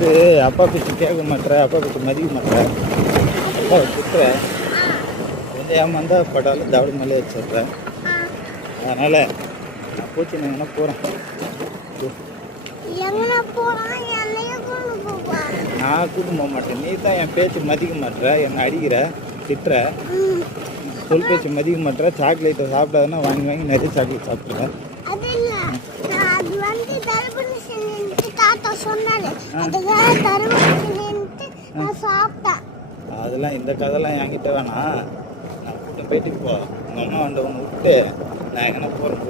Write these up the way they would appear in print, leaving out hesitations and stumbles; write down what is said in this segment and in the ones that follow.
வந்து அப்பா பேச்சு கேட்க மாட்டேற, அப்பா பேச்சு மதிக்க மாட்டேற, அப்பா திட்டுற, கொஞ்சம் ஏமாந்தா பட்டாலும் தவிடு மேலே வச்சிடுறேன். அதனால் நான் பூச்சி நான் எங்கன்னா போகிறேன். நான் கூட்டு போக மாட்டேன். நீ தான் என் பேச்சு மதிக்க மாட்டேற, என்னை அடிக்கிற, திட்டுற, சொல் பேச்சு மதிக்க மாட்டேற. சாக்லேட்டை சாப்பிடாதுன்னா வாங்கி வாங்கி நிறைய சாக்லேட் சாப்பிட்றேன். அதெல்லாம் இந்த கதைலாம் என்கிட்ட வேணாம். நான் கூட்டு போயிட்டு போ. உங்கள் அம்மா வந்த ஒன்று விட்டு நான் எங்கன்னா போகிறேன்.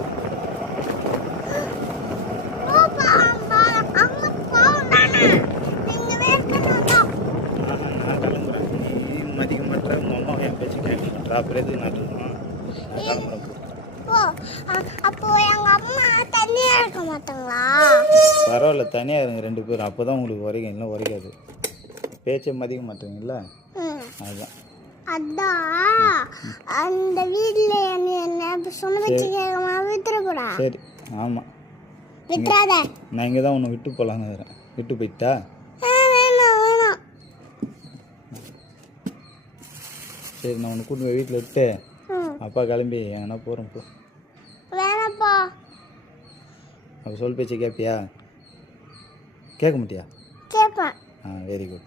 நான் கிளம்புறேன். நீ மதிக்க மாட்டேற, உங்கள் அம்மா என் பேச்சு கேட்க மாட்டேறா. அப்புறம் எதுக்கு நான் இருக்கணும்? நான் கிளம்புறேன். பரவாயில்ல, தனியாக இருங்க 2 பேரும். அப்போ தான் உங்களுக்கு உரைக்கும், இல்லை உரைக்காது. பேச்சை மதிக்க மாட்டேங்கல்ல, அதுதான். அந்த வீட்ல என்ன சொன்ன வச்சு கேட்காம விட்டுறக்கூடா. சரி, ஆமாம், விட்டுறாத. நான் இங்கே தான் உன்னை விட்டு போகலான்னு இருக்கிறேன். விட்டு போயிட்டா? சரி, நான் உன்னை கூட்டு போய் வீட்டில் விட்டு அப்பா கிளம்பி எங்கன்னா போகிறேன். போ. வேணாப்பா. அப்போ சொல் பேச்சு கேட்பியா? கேட்க மாட்டியா? கேட்பேன். Very good.